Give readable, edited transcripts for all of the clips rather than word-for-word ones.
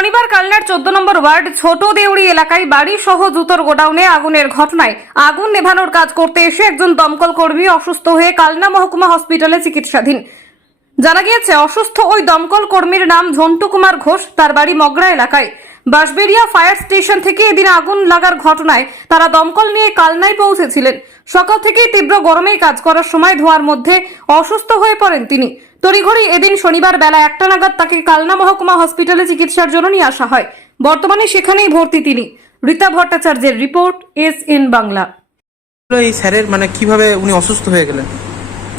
শনিবার কালনার 14 নম্বর ওয়ার্ড ছোট দেউড়ি এলাকায় বাড়ি সহ জুতোর গোডাউনে আগুনের ঘটনায় আগুন নেভানোর কাজ করতে এসে একজন দমকল কর্মী অসুস্থ হয়ে কালনা মহকুমা হসপিটালে চিকিৎসাধীন। জানা গিয়েছে অসুস্থ ওই দমকল কর্মীর নাম ঝন্টু কুমার ঘোষ, তার বাড়ি মগরা এলাকায়। বাঁশবেড়িয়া ফায়ার স্টেশন থেকে এদিন আগুন লাগার ঘটনায় তারা দমকল নিয়ে কালনায় পৌঁছেছিলেন। সকাল থেকেই তীব্র গরমে কাজ করার সময় ধোঁয়ার মধ্যে অসুস্থ হয়ে পড়েন তিনি। তড়িঘড়ি এদিন শনিবার বেলা 1টা নাগাদ তাকে কালনা মহকুমা হসপিটালে চিকিৎসার জন্য নিয়ে আসা হয়। বর্তমানে সেখানেই ভর্তি তিনি। রীতা ভট্টাচার্যের রিপোর্ট, SN বাংলা। এই স্যারের কিভাবে উনি অসুস্থ হয়ে গেলেন?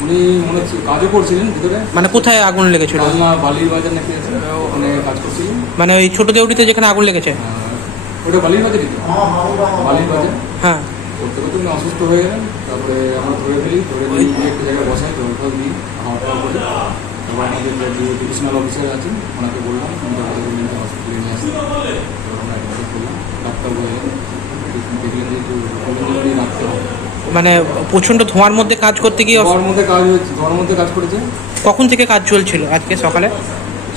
উনি মনে হচ্ছে কাজও করছিলেন ভিতরে, কোথায় আগুন লেগেছিল? কালনা বালির বাজার নাকি আছে, ওখানে কাজ করছিলেন। ওই ছোট দেউড়িতে যেখানে আগুন লেগেছে? ওটা বালির বাজারই তো, বালির বাজার। হ্যাঁ, করতে করতে উনি অসুস্থ হয়ে গেলেন। তারপরে আমরা ধরে নিয়ে একটা জায়গায় বসাই, জল ফল দিই, খাওয়া দাওয়া করে। তারপর আমাদের যে ডিভিশনাল অফিসার আছেন ওনাকে বললাম হসপিটালে নিয়ে আসতে। তারপর আমরা অ্যাডমিট করলাম। ডাক্তারবাবু দেখলেন যে একটু রাখতে হবে। প্রচন্ড ধোঁয়ার মধ্যে কাজ করতে গিয়ে ধোঁয়ার মধ্যে কাজ করেছে। কখন থেকে কাজ চলছিল আজকে সকালে?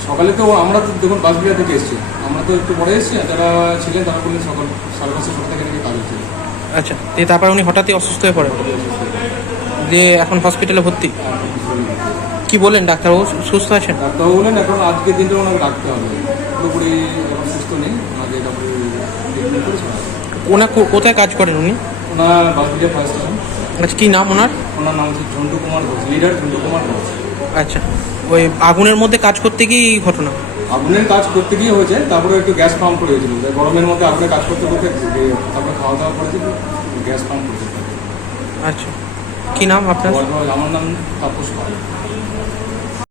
সকালে তো আমরা তো দেখুন বাঁশবেড়িয়া থেকে এসেছি, আমরা তো একটু পরে এসেছি। আর যারা ছিলেন তারা বললেন সকাল 5:30 থেকে নাকি কাজ হচ্ছে। আচ্ছা, দিয়ে তারপরে উনি হঠাৎই অসুস্থ হয়ে পড়ে, দিয়ে এখন হসপিটালে ভর্তি। কি বলেন ডাক্তারবাবু, সুস্থ আছেন? ডাক্তারবাবু বলেন এখন আজকের দিনটা ওনাকে রাখতে হবে, পুরোপুরি এখন সুস্থ নেই, ওনাকে তারপরে ট্রিটমেন্ট করে ছড়া। ওনা কোথায় কাজ করেন উনি? ওনার বাঁশবেড়িয়া ফায়ার স্টেশন। আচ্ছা, কী নাম ওনার? ওনার নাম হচ্ছে ঝন্টু কুমার ঘোষ, লিডার ঝন্টু কুমার ঘোষ। আচ্ছা, ওই আগুনের মধ্যে কাজ করতে গিয়ে এই ঘটনা? আগুনের কাজ করতে গিয়ে হয়েছে, তারপরে একটু গ্যাস পাম্প করে হয়েছিল। গরমের মধ্যে আগুনের কাজ করতে করতে তারপরে খাওয়া দাওয়া করেছিল, গ্যাস পাম্প করেছে। আচ্ছা, কী নাম আপনার? আমার নাম তাপস পাল।